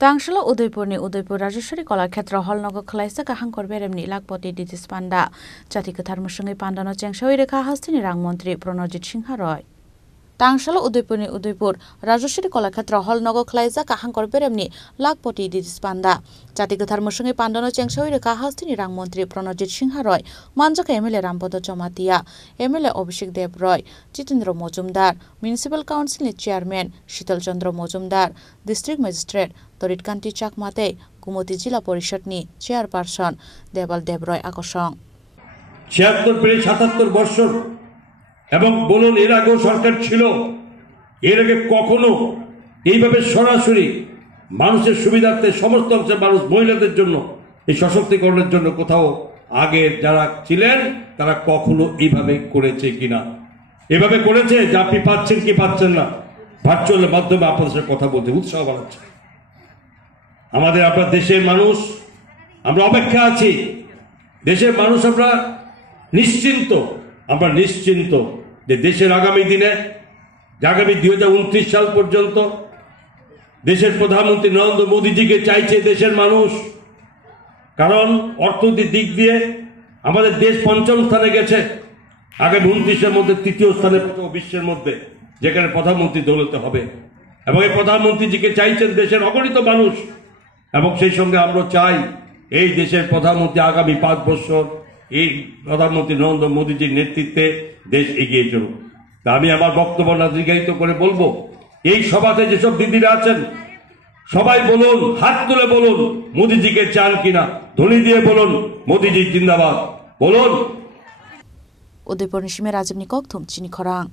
तांगशला उदयपुरनि Udaipur Rajeshwari Kalakshetra हलनगर खलाइसा काहांकर बेरेमनि लाखपति दितिस panda जाति गोथार मुसुङै पान्डानो चेंसावै रेखा हास्तिनि रां मन्त्री प्रणजित सिंह रय तांगशला उदयपुरनि उदयपुर राजेश्वरी कलाक्षेत्र हलनगर खलाइसा काहांकर बेरेमनि लाखपति दितिस पान्डा जाति गोथार मुसुङै पान्डानो चेंसावै रेखा हास्तिनि रां मन्त्री प्रणजित सिंह रय मानजका एमएलए रामपद जमातिया एमएलए अभिषेक देव रय जितेन्द्र मजुमदार म्युनिसिपल काउन्सिलनि चेयरमैन शीतल चंद्र मजुमदार डिस्ट्रिक्ट मजिस्ट्रेट तरितकान्ति चाकमाते कुमति जिला परिषदनि चेयरपार्सन देवाल देवरय আকর্ষণ ৭৬ পেরিয়ে ৭৭ বছর এবং বলুন এর আগেও সরকার ছিল এর আগে কখনো এইভাবে সরাসরি মানুষের সুবিধার্থে সমস্ত অংশের মানুষ মহিলাদের জন্য এই সশক্তিকরণের জন্য কোথাও আগে যারা ছিলেন তারা কখনো এইভাবে করেছে কিনা এভাবে করেছে যে আপনি পাচ্ছেন কি পাচ্ছেন না ভার্চুয়ালের মাধ্যমে আপনাদের সাথে কথা বলতে উৎসাহ বাড়াচ্ছে আমাদের আপনার দেশের মানুষ আমরা অপেক্ষা আছি দেশের মানুষ আমরা নিশ্চিন্ত যে দেশের আগামী দিনে আগামী 2029 সাল পর্যন্ত দেশের প্রধানমন্ত্রী নরেন্দ্র মোদীজিকে চাইছে দেশের মানুষ কারণ অর্থনৈতিক দিক দিয়ে আমাদের দেশ পঞ্চম স্থানে গেছে আগামী 29 এর মধ্যে তৃতীয় স্থানে বিশ্বের মধ্যে যেখানে প্রধানমন্ত্রী দৌলতে হবে এবং এই প্রধানমন্ত্রীজিকে চাইছেন দেশের অগণিত মানুষ এবং সেই সঙ্গে আমরা চাই এই দেশের প্রধানমন্ত্রী আগামী 5 বছর এই প্রধানমন্ত্রী নরেন্দ্র মোদীজির নেতৃত্বে দেশ এগিয়ে চলুক তা আমি আমার বক্তব্য না দীর্ঘায়িত করে বলবো এই সভাতে যেসব দিদিরা আছেন সবাই বলুন হাত তুলে বলুন মোদীজিকে চান কিনা ধ্বনি দিয়ে বলুন মোদীজি জিন্দাবাদ বলুন উদয়পুর নিশিমে রাজীব নিকক থমচিনি খরাং।